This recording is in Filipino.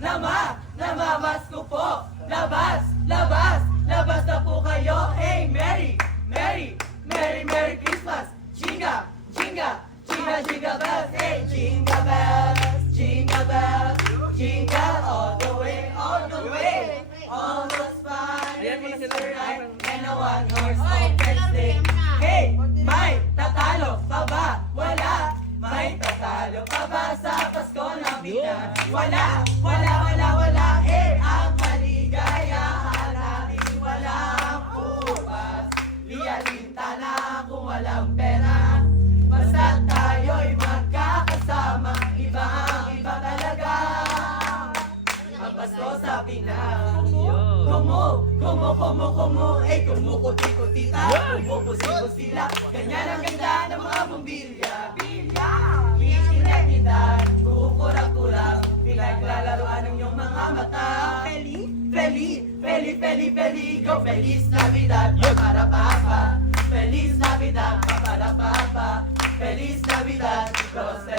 Namamasko po. Labas, labas, labas na po kayo. Hey, Merry, Merry, Merry, Merry Christmas. Jinga, jinga, jinga, jinga bells. Hey, jingle bells, jingle bells, jingle all the way, all the way. All those fine Mr. Right and a one-horse open sleigh. Hey, may tatalo pa ba? Wala. May tatalo pa ba sa Pasko na Pinas? Wala, wala, wala, wala. Hey, ang maligayahan natin walang upas. Liyalinta na kung walang pera. Basta tayo'y magkakasama. Iba ang iba talaga. Ang Pasko sa Pinas. Kumu, eh kumukuti-kuti ta. Kumukusi-kusi sila. Ganyan ang ganda ng mga bumbilya. Kikinig-kinig, kukurang-kurang. Pinaglalaroan ng iyong mga mata. Feliz Navidad, para papa. Feliz Navidad, para papa. Feliz Navidad, prosper.